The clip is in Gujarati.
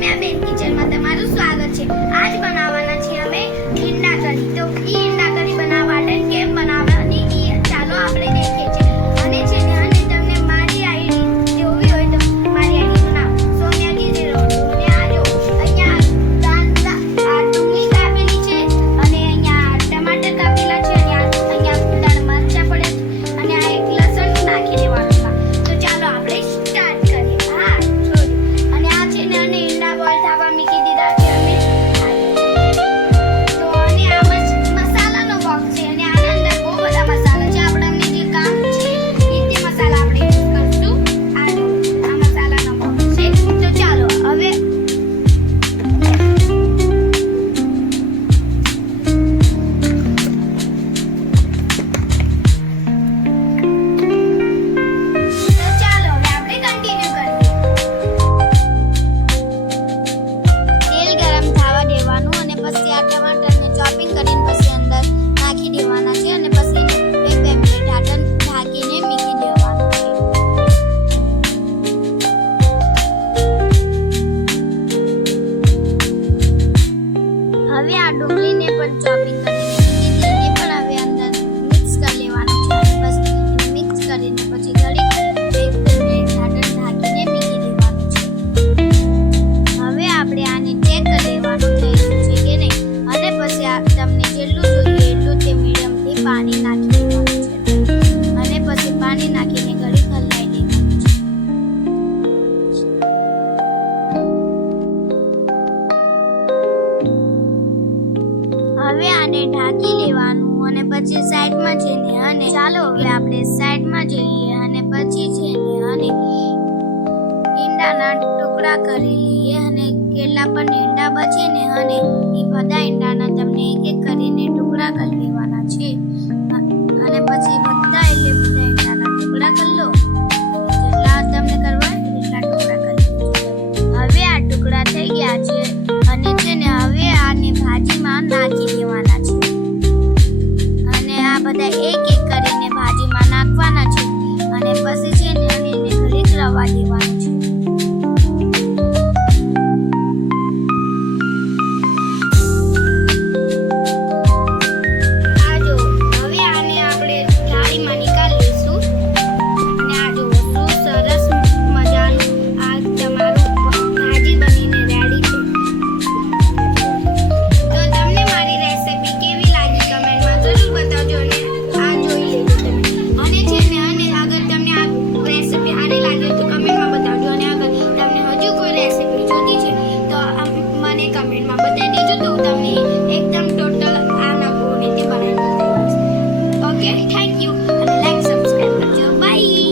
સૌમ્યાબેન કિચનમાં તમારું સ્વાગત છે। આજ બનાવવાના છે અમે ઈંડા કરી। તો ઈ ઈંડા કરી બનાવવા માટે કેમ બનાવવાની ઈ ચાલો આપણે દેખીએ છીએ। અને છે ને અને તમને મારી આઈડી જોવી હોય તો મારી આઈડીનું નામ સૌમ્યા ગીરેરોડ ને આ જો અહીંયા આ ડુંગળી કાપેલી છે અને અહીંયા ટમાટર કાપેલા છે અને અહીંયા ત્રણ મરચાં પડે અને આ એક લસણ નાખી દેવાનું છે। તો ચાલો આપણે સ્ટાર્ટ કરીએ। હા અને આ છે ને અને ઈંડા બોઇલ થવા મૂકી દીધા છે અમે। તો અને આ મસાલાનો બોક્સ છે અને આના અંદર બહુ બધા મસાલા છે। આપણને જે કામ છે એ તે મસાલા આપણે યુઝ કરશું। આ મસાલાનો બોક્સ છે। તો ચાલો હવે આ ડુંગળીને પણ ચોપિંગ કરીને એને પણ હવે અંદર મિક્સ કરી લેવાનું છે અને બસ મિક્સ કરીને પછી ઘડી એક મિનિટ ઢાંકણ ઢાંકીને મૂકી દેવાનું છે। હવે આપણે આને ચેક કરી લેવાનું થઈ ગયું છે કે નહીં અને પછી તમને જેટલું જોઈએ એટલું તે મીડિયમથી પાણી નાખી દેવાનું છે અને પછી પાણી નાખીને ઘડી હલાવી દેવાનું છે। હવે આને ઢાંકી લેવાનું અને પછી સાઈડમાં જઈને અને ચાલો હવે આપણે સાઈડમાં જઈએ અને પછી જઈને અને ઈંડાના ટુકડા કરી લઈએ અને કેટલા પણ ઈંડા બચે ને અને એ બધા ઈંડાના તમને એક એક કરીને ટુકડા કરી લેવાના છે અને પછી બધા એટલે બધા